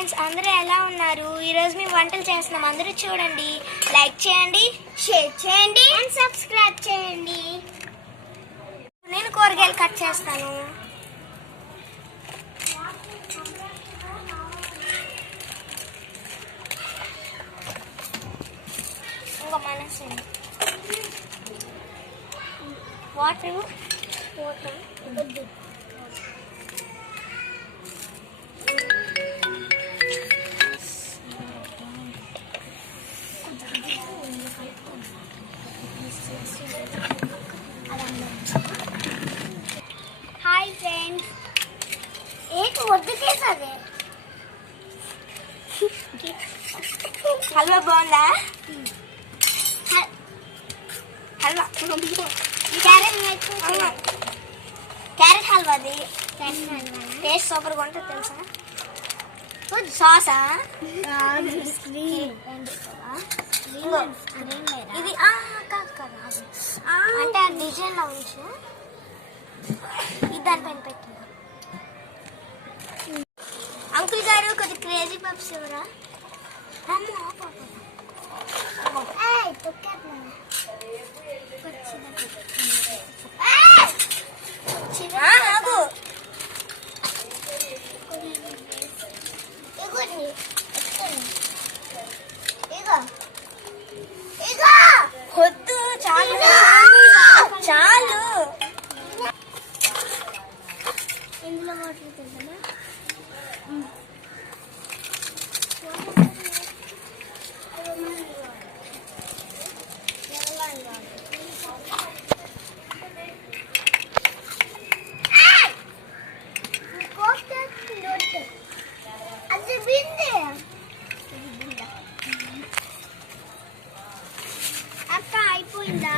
Friends, అందరూ ఎలా ఉన్నారు? ఈరోజు మేము వంటలు చేస్తున్నాం. అందరూ చూడండి, లైక్ చేయండి, షేర్ చేయండి అండ్ సబ్స్క్రైబ్ చేయండి. నేను కూరగాయలు కట్ చేస్తాను. ఇంకా మనసు వాటర్ వద్దు. హాయ్ ఫ్రెండ్స్, ఏంటి వద్దు చేసావే? హల్వా బాగుందా? హల్వా క్యారెట్ హల్వాది టేస్ట్ సూపర్గా ఉంటుంది తెలుసా? సాసా ఇది అంటే ఆ డిజైన్ లో ఉంచు. ఇది దానిపైన పెట్టింది. అంకుల్ గారు కొద్ది క్రేజీ పప్స్ ఎవరా? వద్దు, చాలు చాలు. ఇందులో వాటర్ తింటామా? అక్క అయిపోయిందా?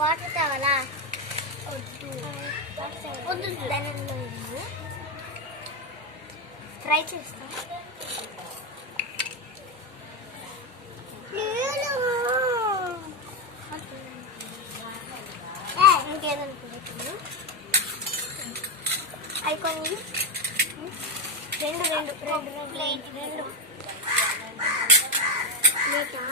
వాటర్ కావాలా? వద్దు వద్దు, దానిలో ఫ్రై చేస్తా. ఇంకేదనుకుంటున్నా అవి కొన్ని రెండు రెండు రెండు ప్లేట్ రెండు ప్లేటా?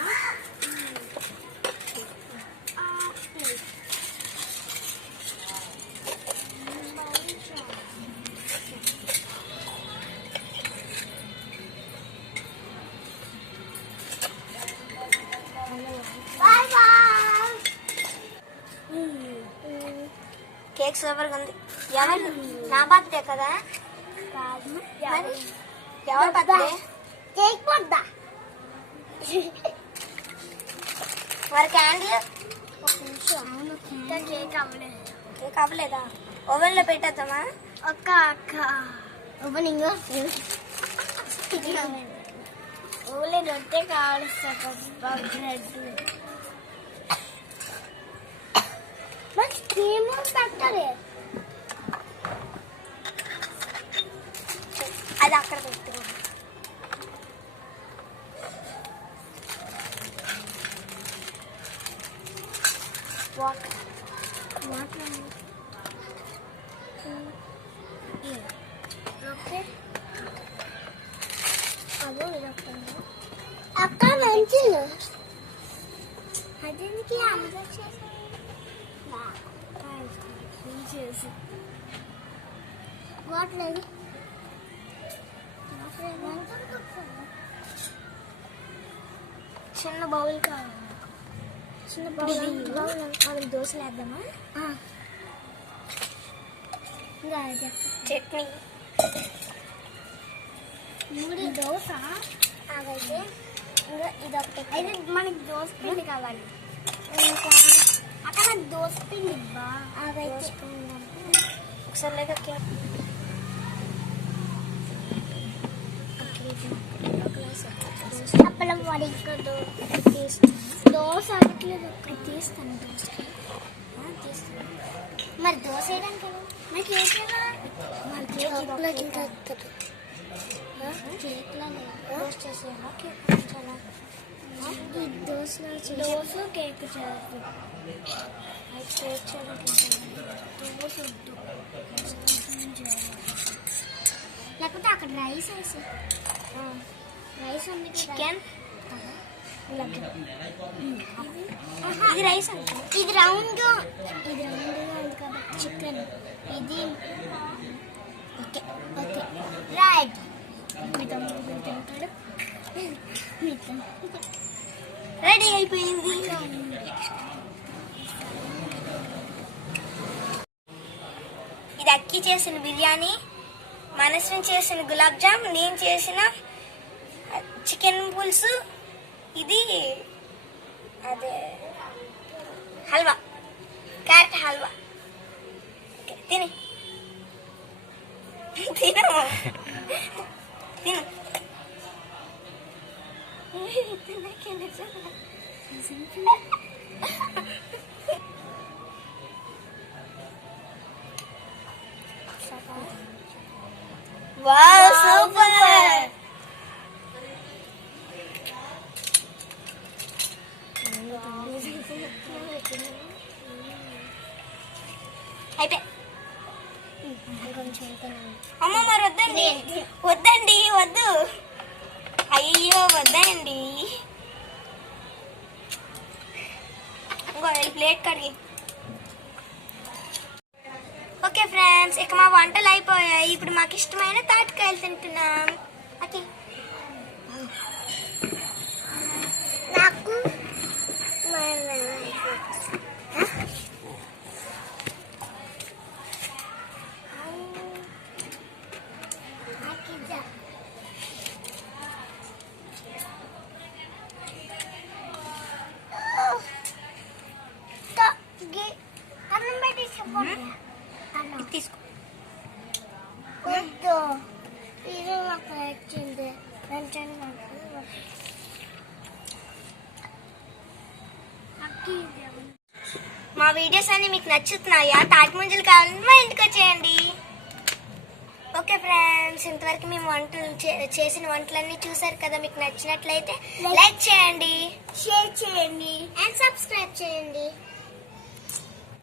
కేక్ సూపర్గా ఉంది. ఎవరు? నా బర్త్డే కదా? ఎవరు బర్త్డే? Cake birthday. మరి క్యాండిల్ ఒక నిమిషం. కేక్ అవ్వలేదు. కేక్ అవ్వలేదా? ఓవెన్లో పెట్టేద్దామా? అక్క ఓవెనింగ్ ఓవెన్ రొట్టె కావాలి. ఏమో పెట్టరే, అది అక్కడ పెట్టు. వాటర్ అక్క మంచిది. అదేంటి అందరూ చేసి వాటర్ చిన్న బౌల్ కావాలి. చిన్న బౌల్ మనకి దోశలు వేద్దామా? చట్నీ మూడు దోశ. అదైతే ఇంకా ఇదొకటి. అయితే మనకి దోశ పిండి కావాలి. ఇంకా అక్కడ నాకు దోశ పిండి ఇవ్వా? అదైతే ఒకసారి లేక అప్పలం వాడి దోశ అట్లేదు తీస్తాను. మరి దోశ వేయడానికి నాకు వేసేదా? మరి కేక్లో దోశ చేసేవా? కేక్ చాలా దోశ కేక్ చేస్తాను. లేకపోతే అక్కడ రైస్ వేసి రైస్ ఉంది చికెన్ ఇది రైస్ ఇది రౌండ్గా ఉంది కాబట్టి చికెన్ ఇది ఓకే ఓకే రైట్ మీతో తింటాడు రెడీ అయిపోయింది. ఇది అక్కి చేసిన బిర్యానీ, మనసుని చేసిన గులాబ్ జామ్, నేను చేసిన చికెన్ పులుసు, ఇది అదే హల్వా, క్యారెట్ హల్వా. తిని తిను తిను వావ్ సూపర్. అయితే అమ్మ మరి వద్దండి వద్దండి వద్దు, అయ్యో వద్దండి. ఇంకో ఈ ప్లేట్ కడిగి. ఓకే ఫ్రెండ్స్, ఇక మా వంటలు అయిపోయాయి. ఇప్పుడు మాకు ఇష్టమైన తాటికాయలు తింటున్నాం. ఓకే నాకు తీసుకో. వద్దు, ఇది నాకు వచ్చింది. మా వీడియోస్ అన్ని మీకు నచ్చుతున్నాయా? తాటి ముంజలు కావాలంటే మా ఇంటికి వచ్చేయండి. ఓకే ఫ్రెండ్స్, ఇంతవరకు మేము వంటలు చేసిన వంటలన్నీ చూసారు కదా. మీకు నచ్చినట్లయితే లైక్ చేయండి, షేర్ చేయండి అండ్ సబ్స్క్రైబ్ చేయండి.